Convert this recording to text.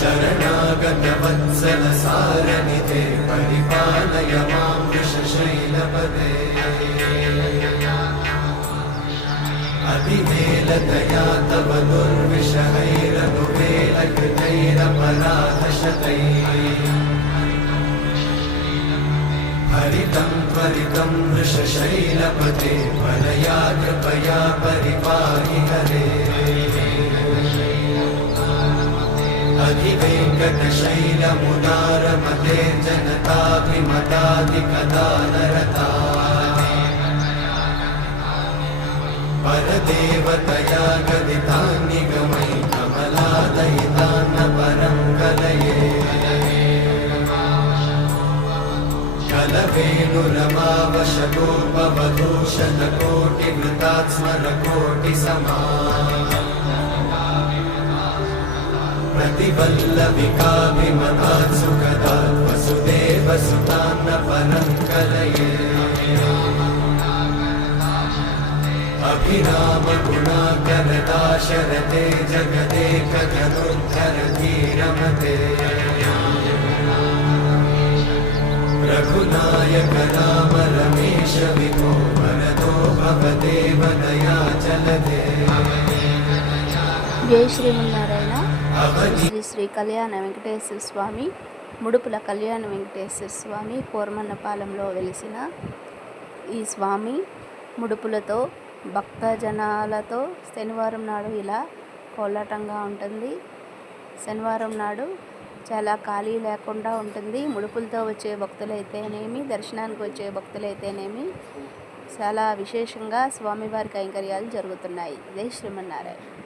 शरणागतवत्सल सारनिधे परिपालय मां वृषशैलपदे अतिवेलतया तव दुर्विषहैरनुवेलकृतैरपराधशतैः हरितं त्वरितं वृषशैलपते परया कृपया परिपाहि हरे अधिवेङ्कटशैलमुदारमते जनताभिमताधिकदानरता परदेवतया गदितान्निगमै कमलादयितान्न परं कलये कलवेणुरमावशतोपवधूशतकोटिवृतात् स्मरकोटिसमा प्रतिवल्लविकाभिमतात् सुखदात् वसुदेवसुतान्न परं कलये अभिरामगुणाकरदाशरथे जगदेकधनुर्धरधीरमते रघुनायक राम रमेश विभो वरदो भवदेव दयाचलदे। జై శ్రీమన్నారాయణ. శ్రీ శ్రీ కళ్యాణ వెంకటేశ్వర స్వామి, ముడుపుల కళ్యాణ వెంకటేశ్వర స్వామి కోరమన్నపాలెంలో వెలిసిన ఈ స్వామి ముడుపులతో భక్తజనాలతో శనివారం నాడు ఇలా కోలాటంగా ఉంటుంది. శనివారం నాడు చాలా ఖాళీ లేకుండా ఉంటుంది. ముడుపులతో వచ్చే భక్తులైతేనేమి, దర్శనానికి వచ్చే భక్తులైతేనేమి చాలా విశేషంగా స్వామివారి కైంకర్యాలు జరుగుతున్నాయి. జై శ్రీమన్నారాయణ.